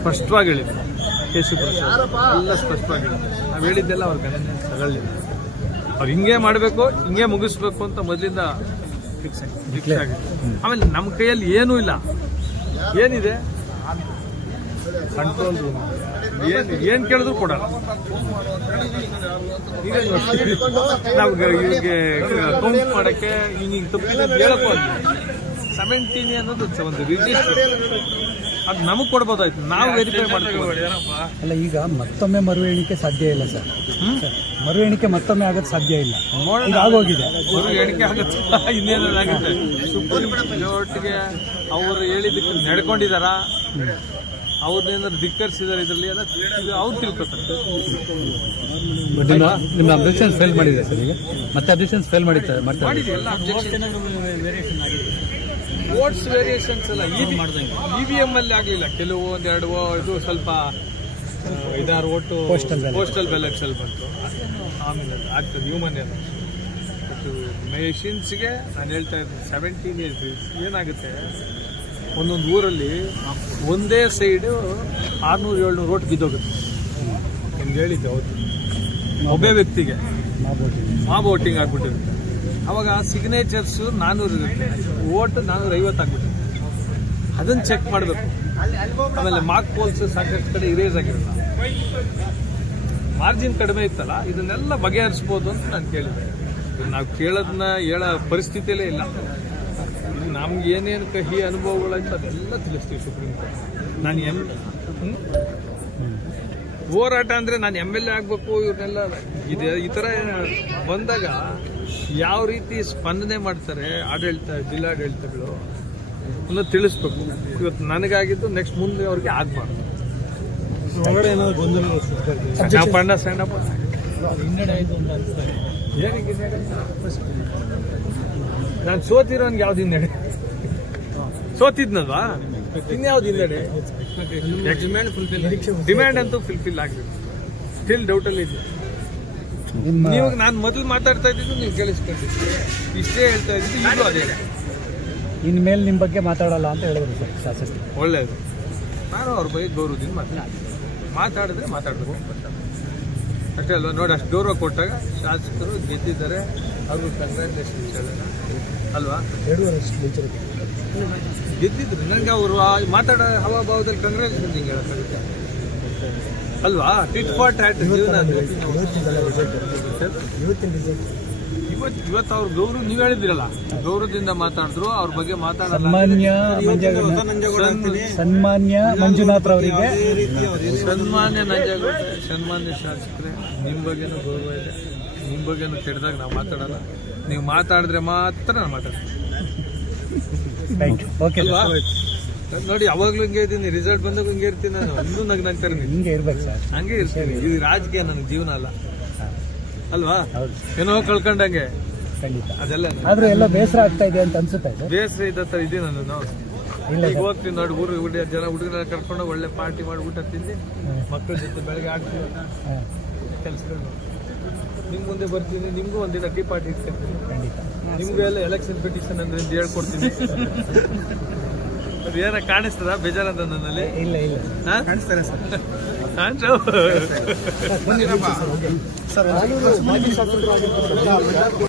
ಸ್ಪಷ್ಟವಾಗಿ ಹೇಳಿದ್ರು. ಕೇಶವಪುರ ಎಲ್ಲ ಸ್ಪಷ್ಟವಾಗಿ ಹೇಳಿದ್ರು. ನಾವು ಹೇಳಿದ್ದೆಲ್ಲ ಅವ್ರ ಗಣನೆ ತಗೊಳ್ಳಿಲ್ಲ. ಅವ್ರು ಹಿಂಗೆ ಮಾಡಬೇಕು, ಹಿಂಗೆ ಮುಗಿಸ್ಬೇಕು ಅಂತ ಮೊದಲಿಂದ ಫಿಕ್ಸ್ ಆಗಿದೆ. ಆಮೇಲೆ ನಮ್ಮ ಕೈಯಲ್ಲಿ ಏನೂ ಇಲ್ಲ. ಏನಿದೆ? ಕಂಟ್ರೋಲ್ ರೂಮ್ ಏನ್ ಕೇಳಿದ್ರು ಕೊಡಲ್ಲ. ನಮ್ಗೆ ಇವ್ರಿಗೆ ಕೌಂಟ್ ಮಾಡಕ್ಕೆ ಹಿಂಗೆ ತಪ್ಪಿದ ಹೇಳಕ್ಕೂ 17 ಅನ್ನೋದು ಒಂದು ರಿಜಿಸ್ಟರ್, ಅದು ನಮಗೆ ಕೊಡ್ಬೋದಾಯ್ತು, ನಾವು ವೆರಿಫೈ ಮಾಡ್ತೀವಿ. ಅಲ್ಲ, ಈಗ ಮತ್ತೊಮ್ಮೆ ಮರು ಎಣಿಕೆ ಸಾಧ್ಯ ಇಲ್ಲ ಸರ್. ಮರು ಎಣಿಕೆ ಮತ್ತೊಮ್ಮೆ ಆಗೋದು ಸಾಧ್ಯ ಇಲ್ಲ, ಆಗೋಗಿದೆ. ಮರು ಎಣಿಕೆ ಆಗುತ್ತೆ, ಇನ್ನೇನಾಗುತ್ತೆ. ಸುಪ್ರೀಂ ಕೋರ್ಟ್ಗೆ ಅವರು ಹೇಳಿದ್ದಕ್ಕೆ ನಡ್ಕೊಂಡಿದಾರ, ಅವ್ರನ್ನೇನಾದ್ರು ಧಿಕ್ಕರಿಸಿದಾರೆ ಇದರಲ್ಲಿ ಎಲ್ಲ ಅವ್ರು ತಿಳ್ಕೊತಾರೆ. ನಿಮ್ಮ ಅಬ್ಜೆಕ್ಷನ್ ಫೇಲ್ ಮಾಡಿದೆ ಸರ್. ಈಗ ಮತ್ತೆ ಅಬ್ಜೆಕ್ಷನ್ ಫೇಲ್ ಮಾಡಿದೆ ಎಲ್ಲ ಅಬ್ಜೆಕ್ಷನ್. ವೋಟ್ಸ್ ವೇರಿಯೇಷನ್ಸ್ ಎಲ್ಲ EVM ಅಲ್ಲಿ ಆಗಲಿಲ್ಲ. ಕೆಲವು ಒಂದೆರಡು ಇದು ಸ್ವಲ್ಪ 5-6 ಓಟು ಪೋಸ್ಟಲ್ ಬ್ಯಾಲೆಟ್ಸ್ ಅಲ್ಲಿ ಬಂತು. ಆಮೇಲೆ ಆಗ್ತದೆ ಹ್ಯೂಮನ್ ಏನು. ಬಟ್ ಮೆಷಿನ್ಸ್ಗೆ ನಾನು ಹೇಳ್ತಾ ಇದ್ದೀನಿ 17 ಇಯರ್ಸ್ ಏನಾಗುತ್ತೆ, ಒಂದೊಂದು ಊರಲ್ಲಿ ಒಂದೇ ಸೈಡು 600-700 ಓಟ್ ಬಿದ್ದೋಗುತ್ತೆ. ನಿಮ್ಗೆ ಹೇಳಿದ್ದೆ ಅವತ್ತು, ಒಬ್ಬೇ ವ್ಯಕ್ತಿಗೆ ಮಾಬ್ ವೋಟಿಂಗ್ ಆಗ್ಬಿಟ್ಟಿರುತ್ತೆ. ಅವಾಗ ಸಿಗ್ನೇಚರ್ಸ್ 400 ಇರುತ್ತೆ, ಓಟ್ 450 ಆಗ್ಬಿಟ್ಟಿರುತ್ತೆ. ಅದನ್ನು ಚೆಕ್ ಮಾಡಬೇಕು. ಆಮೇಲೆ ಮಾರ್ಕ್ ಪೋಲ್ಸ್ ಸಾಕಷ್ಟು ಕಡೆ ಇರೇಸ್ ಆಗಿರಲ್ಲ, ಮಾರ್ಜಿನ್ ಕಡಿಮೆ ಇತ್ತಲ್ಲ, ಇದನ್ನೆಲ್ಲ ಬಗೆಹರಿಸ್ಬೋದು ಅಂತ ನಾನು ಕೇಳಿದೆ. ನಾವು ಕೇಳೋದನ್ನ ಹೇಳೋ ಪರಿಸ್ಥಿತಿಯಲ್ಲೇ ಇಲ್ಲ. ನಮ್ಗೆ ಏನೇನು ಕಹಿ ಅನುಭವಗಳಾಯ್ತು ಅದೆಲ್ಲ ತಿಳಿಸ್ತೀವಿ ಸುಪ್ರೀಂ ಕೋರ್ಟ್. ನಾನು ಹೋರಾಟ ಅಂದರೆ ನಾನು MLA ಆಗಬೇಕು, ಇವ್ರನ್ನೆಲ್ಲ ಇದೆ ಈ ಥರ ಬಂದಾಗ ಯಾವ ರೀತಿ ಸ್ಪಂದನೆ ಮಾಡ್ತಾರೆ ಜಿಲ್ಲಾಡಳಿತಗಳು ಅನ್ನೋದು ತಿಳಿಸ್ಬೇಕು. ಇವತ್ತು ನನಗಾಗಿದ್ದು ನೆಕ್ಸ್ಟ್ ಮುಂದೆ ಅವ್ರಿಗೆ ಆಗಬಾರ್ದು. ಸಣ್ಣಪ್ಪ ಏನಕ್ಕೆ ನಾನು ಸೋತಿರೋನ್ಗೆ ಯಾವ್ದು ಹಿನ್ನಡೆ? ಸೋತಿದ್ನಲ್ವಾ, ಇನ್ಯಾವ್ದು ಹಿನ್ನಡೆ? ಡಿಮ್ಯಾಂಡ್ ಅಂತೂ ಫುಲ್ಫಿಲ್ ಆಗಬೇಕು. ಸ್ಟಿಲ್ ಡೌಟಲ್ಲಿ ಇದೆ. ನೀವು ನಾನು ಮೊದಲು ಮಾತಾಡ್ತಾ ಇದ್ದಿದ್ದು ನೀವು ಕೇಳಿಸ್ಕೊಂಡಿದ್ದು, ಇಷ್ಟೇ ಹೇಳ್ತಾ ಇದ್ದಿದ್ದು, ಈಗಲೂ ಅದೇ. ಇನ್ಮೇಲೆ ನಿಮ್ಮ ಬಗ್ಗೆ ಮಾತಾಡಲ್ಲ ಅಂತ ಹೇಳಿದ್ರು ಸರ್ ಶಾಸಕರು. ಒಳ್ಳೇದು. ನಾನು ಅವ್ರ ಬಗ್ಗೆ ಗೌರವದಿಂದ ಮಾತಾಡಿದ್ರೆ ಮಾತಾಡಬೇಕು ಅಷ್ಟೇ ಅಲ್ವಾ. ನೋಡಿ, ಅಷ್ಟು ಗೌರವ ಕೊಟ್ಟಾಗ ಶಾಸಕರು ಗೆದ್ದಿದ್ದಾರೆ, ಅವ್ರಿಗೂ ಕಂಗ್ರ್ಯಾಚುಲೇಷನ್ಸ್ ಹೇಳೋಣ ಅಲ್ವಾ. ಗೆದ್ದಿದ್ರು ನನಗೆ ಅವರು ಮಾತಾಡೋ ಹವಾಭಾವದಲ್ಲಿ ಕಂಗ್ರ್ಯಾಚುಲೇಷನ್ ಹಿಂಗೆ ಹೇಳೋಕ್ಕಾಗುತ್ತೆ ಅಲ್ವಾ. ಟಿಟ್ ಫಾರ್ ಟ್ಯಾಟ್ ಜೀವನ. ಇವತ್ತು ಅವ್ರ ಗೌರವ ನೀವು ಹೇಳಿದಿರಲ್ಲ, ಗೌರವದಿಂದ ಮಾತಾಡಿದ್ರು, ಅವ್ರ ಬಗ್ಗೆ ಮಾತಾಡಲ್ಲ. ಸನ್ಮಾನ್ಯ ಮಂಜುನಾಥ್ ಅವರಿಗೆ, ಸನ್ಮಾನ್ಯ ನಂಜೇಗೌಡ, ಸನ್ಮಾನ್ಯ ಶಾಸಕರೇ, ನಿಮ್ಮ ಬಗ್ಗೆನೂ ಗೌರವ ಇದೆ. ನಿಮ್ಮ ಬಗ್ಗೆನೂ ಕೆಟ್ಟದಾಗ ನಾವು ಮಾತಾಡಲ್ಲ. ನೀವು ಮಾತಾಡಿದ್ರೆ ಮಾತ್ರ ನಾನು ಮಾತಾಡ್ತೀನಿ. ನೋಡಿ, ಯಾವಾಗ್ಲೂ ಹಿಂಗೆ ಇದ್ದೀನಿ, ರಿಸಲ್ಟ್ ಬಂದಾಗ ಹಿಂಗೆ ಇರ್ತೀನಿ. ನಾನು ಇನ್ನೂ ನಗ್ನಾಗ್ತಾರೆ, ಹಿಂಗೆ ಇರ್ಬೇಕು ಸರ್, ಹಂಗೆ ಇರ್ತೀನಿ. ಇದು ರಾಜಕೀಯ ನನಗೆ ಜೀವನ ಅಲ್ಲ ಅಲ್ವಾ. ಏನೋ ಕಳ್ಕೊಂಡಂಗೆ ಅದೆಲ್ಲ. ಆದ್ರೂ ಎಲ್ಲ ಬೇಸರ ಆಗ್ತಾ ಇದೆ ಅಂತ ಅನ್ಸುತ್ತೆ. ಬೇಸರ ಇದ್ದ ತರ ಇದೆ ನಾನು. ಈಗ ಹೋಗ್ತೀನಿ ನೋಡಿ, ಹುಡುಗರ ಕರ್ಕೊಂಡು ಒಳ್ಳೆ ಪಾರ್ಟಿ ಮಾಡಿ ಊಟ ತಿಂದು ಮಕ್ಕಳ ಜೊತೆ ಬೆಳಗ್ಗೆ ಆಡ್ತೀವಿ ಕೆಲಸಗಳು. ನಿಮ್ ಮುಂದೆ ಬರ್ತೀನಿ, ನಿಮ್ಗೂ ಒಂದಿನ ಟೀ ಪಾರ್ಟಿ ಇಟ್ಕೊಳ್ತೀನಿ. ನಿಮ್ಗೂ ಎಲ್ಲ ಎಲೆಕ್ಷನ್ ಪಿಟಿಷನ್ ಅಂದ್ರೆ ಹೇಳ್ಕೊಡ್ತೀನಿ. ಅದು ಏನ ಕಾಣಿಸ್ತದ ಬೇಜಾರಂತ ನನ್ನಲ್ಲಿ? ಇಲ್ಲ ಇಲ್ಲ ಕಾಣಿಸ್ತಾರೆ ಸರ್.